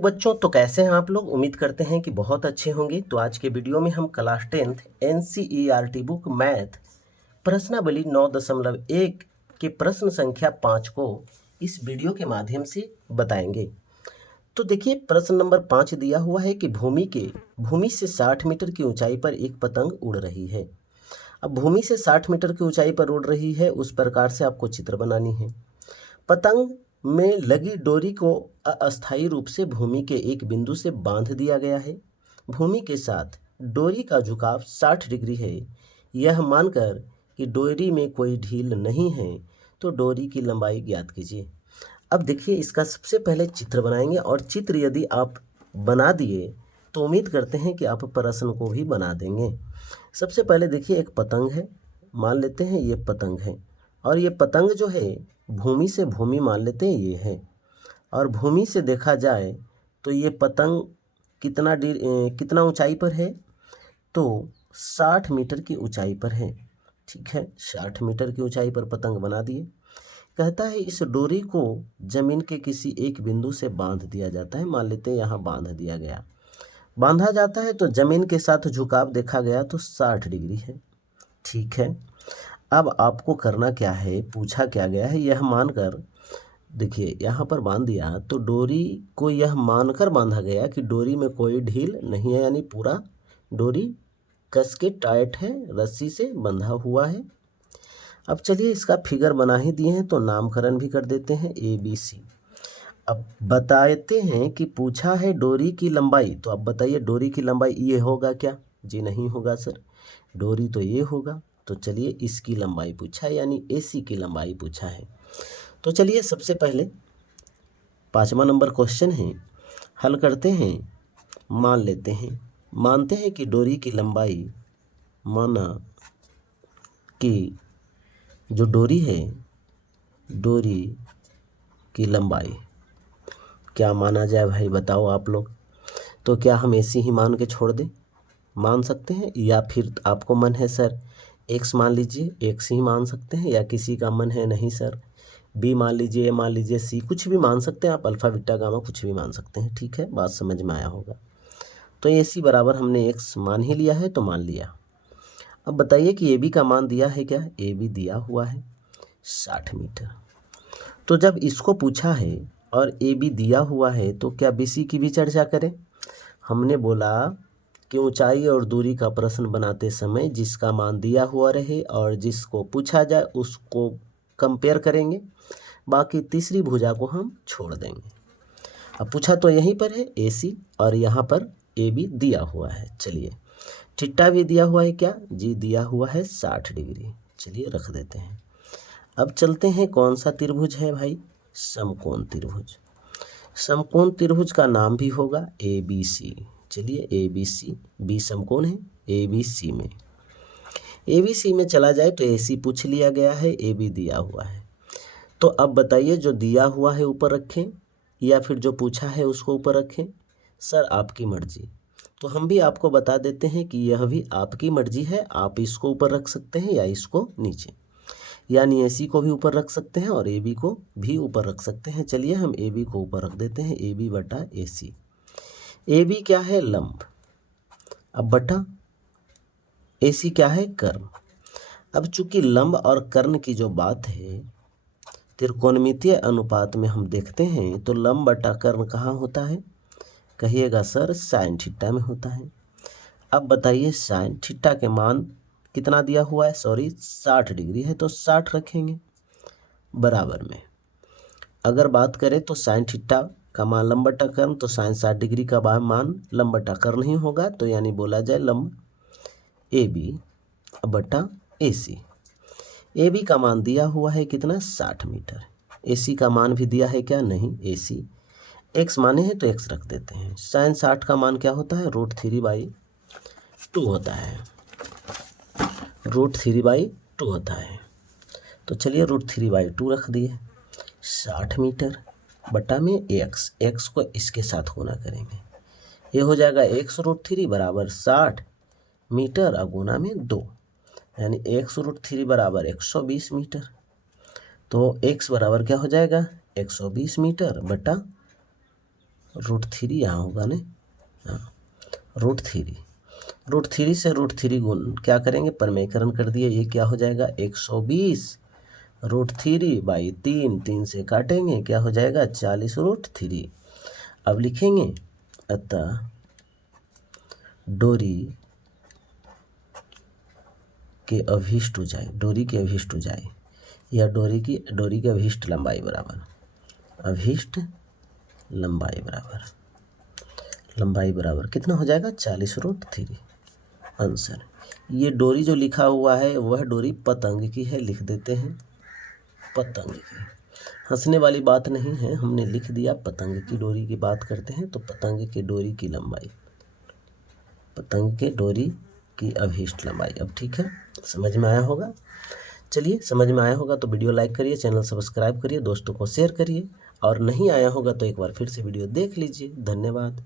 तो बच्चों, तो कैसे हैं आप लोग? उम्मीद करते हैं कि बहुत अच्छे होंगे। तो आज के वीडियो में हम class 10th NCERT book math प्रश्नावली 9.1 के प्रश्न संख्या 5 को इस वीडियो के माध्यम से बताएंगे। तो देखिए, प्रश्न नंबर 5 दिया हुआ है कि भूमि से 60 मीटर की ऊंचाई पर एक पतंग उड़ रही है। अब भूमि से 60 मीटर की ऊंचाई पर उड़ रही है, उस प्रकार से आपको चित्र बनानी है। पतंग में लगी डोरी को अस्थायी रूप से भूमि के एक बिंदु से बांध दिया गया है। भूमि के साथ डोरी का झुकाव 60 डिग्री है। यह मानकर कि डोरी में कोई ढील नहीं है, तो डोरी की लंबाई ज्ञात कीजिए। अब देखिए, इसका सबसे पहले चित्र बनाएंगे, और चित्र यदि आप बना दिए तो उम्मीद करते हैं कि आप प्रश्न को भी बना देंगे। सबसे पहले देखिए, एक पतंग है, मान लेते हैं ये पतंग है, और ये पतंग जो है भूमि से भूमि मान लेते हैं ये है, और भूमि से देखा जाए तो ये पतंग कितना ऊंचाई पर है, तो 60 मीटर की ऊंचाई पर है। ठीक है, 60 मीटर की ऊंचाई पर पतंग बना दिए। कहता है इस डोरी को जमीन के किसी एक बिंदु से बांध दिया जाता है। मान लेते हैं यहाँ बांध दिया गया, बांधा जाता है तो जमीन के साथ झुकाव देखा गया तो 60 डिग्री है। ठीक है, अब आपको करना क्या है, पूछा क्या गया है, यह मानकर, देखिए यहाँ पर बांध दिया तो डोरी को यह मानकर बांधा गया कि डोरी में कोई ढील नहीं है, यानी पूरा डोरी कस के टाइट है, रस्सी से बंधा हुआ है। अब चलिए, इसका फिगर बना ही दिए हैं तो नामकरण भी कर देते हैं ABC। अब बताते हैं कि पूछा है डोरी की लंबाई, तो अब बताइए डोरी की लंबाई ये होगा क्या? जी नहीं होगा सर, डोरी तो ये होगा। तो चलिए, इसकी लंबाई पूछा है, यानी AC की लंबाई पूछा है। तो चलिए, सबसे पहले 5वां नंबर क्वेश्चन है, हल करते हैं। मानते हैं कि डोरी की लंबाई, माना कि जो डोरी है, डोरी की लंबाई क्या माना जाए भाई, बताओ आप लोग। तो क्या हम ऐसी ही मान के छोड़ दें? मान सकते हैं, या फिर आपको मन है सर x मान लीजिए, x ही मान सकते हैं, या किसी का मन है नहीं सर B मान लीजिए, A मान लीजिए, C, कुछ भी मान सकते हैं आप, अल्फ़ा बीटा गामा कुछ भी मान सकते हैं। ठीक है, बात समझ में आया होगा। तो AC बराबर हमने x मान ही लिया है, तो मान लिया। अब बताइए कि AB का मान दिया है क्या? AB दिया हुआ है 60 मीटर। तो जब इसको पूछा है और AB दिया हुआ है, तो क्या BC की भी चर्चा करें? हमने बोला कि ऊंचाई और दूरी का प्रश्न बनाते समय जिसका मान दिया हुआ रहे और जिसको पूछा जाए उसको कंपेयर करेंगे, बाकी तीसरी भुजा को हम छोड़ देंगे। अब पूछा तो यहीं पर है AC, और यहाँ पर AB दिया हुआ है। चलिए, थीटा भी दिया हुआ है क्या? जी दिया हुआ है 60 डिग्री। चलिए, रख देते हैं। अब चलते हैं, कौन सा त्रिभुज है भाई? समकोण त्रिभुज। समकोण त्रिभुज का नाम भी होगा ABC। चलिए, ABC, B समकोण है, ABC में चला जाए तो AC पूछ लिया गया है, AB दिया हुआ है। तो अब बताइए, जो दिया हुआ है ऊपर रखें या फिर जो पूछा है उसको ऊपर रखें? सर आपकी मर्जी। तो हम भी आपको बता देते हैं कि यह भी आपकी मर्जी है, आप इसको ऊपर रख सकते हैं या इसको नीचे, यानी AC को भी ऊपर रख सकते हैं और AB को भी ऊपर रख सकते हैं। चलिए, हम AB को ऊपर रख देते हैं, AB बटा AC। AB क्या है? लंब। अब बटा AC क्या है? कर्ण। अब चूंकि लंब और कर्ण की जो बात है, त्रिकोणमितीय अनुपात में हम देखते हैं तो लंब बटा कर्ण कहाँ होता है? कहिएगा सर, साइन थीटा में होता है। अब बताइए, साइन थीटा के मान कितना दिया हुआ है? सॉरी, 60 डिग्री है, तो 60 रखेंगे बराबर में। अगर बात करें तो साइन थीटा का मान लंब बटा कर्ण, तो साइन 60 डिग्री का मान लंब बटा कर्ण ही होगा, तो यानी बोला जाए लंब AB बटा AC। AB का मान दिया हुआ है कितना? 60 मीटर। AC का मान भी दिया है क्या? नहीं, AC x माने हैं तो x रख देते हैं। साइन 60 का मान क्या होता है? √3/2 होता है, √3/2 होता है। तो चलिए, √3/2 रख दिए। 60 मीटर बटा में x को इसके साथ गुना करेंगे, ये हो जाएगा x√3 बराबर 60 मीटर और गुना में 2, यानी x√3 बराबर 120 मीटर। तो x बराबर क्या हो जाएगा? 120 मीटर बटा √3 यहाँ होगा ना, हाँ √3। √3 से √3 गुण क्या करेंगे, परमेयकरण कर दिए, ये क्या हो जाएगा 120 √3/3, 3 से काटेंगे क्या हो जाएगा 40 √3। अब लिखेंगे अतः डोरी के अभिष्ट ऊंचाई, डोरी की अभिष्ट ऊंचाई या डोरी की अभिष्ट लंबाई बराबर, अभिष्ट लंबाई बराबर कितना हो जाएगा 40 √3। आंसर, ये डोरी जो लिखा हुआ है वह डोरी पतंग की है, लिख देते हैं पतंग की। हंसने वाली बात नहीं है, हमने लिख दिया पतंग की डोरी की बात करते हैं, तो पतंग की डोरी की लंबाई, पतंग के डोरी की अभिष्ट लंबाई। अब ठीक है, समझ में आया होगा। चलिए, समझ में आया होगा तो वीडियो लाइक करिए, चैनल सब्सक्राइब करिए, दोस्तों को शेयर करिए, और नहीं आया होगा तो एक बार फिर से वीडियो देख लीजिए। धन्यवाद।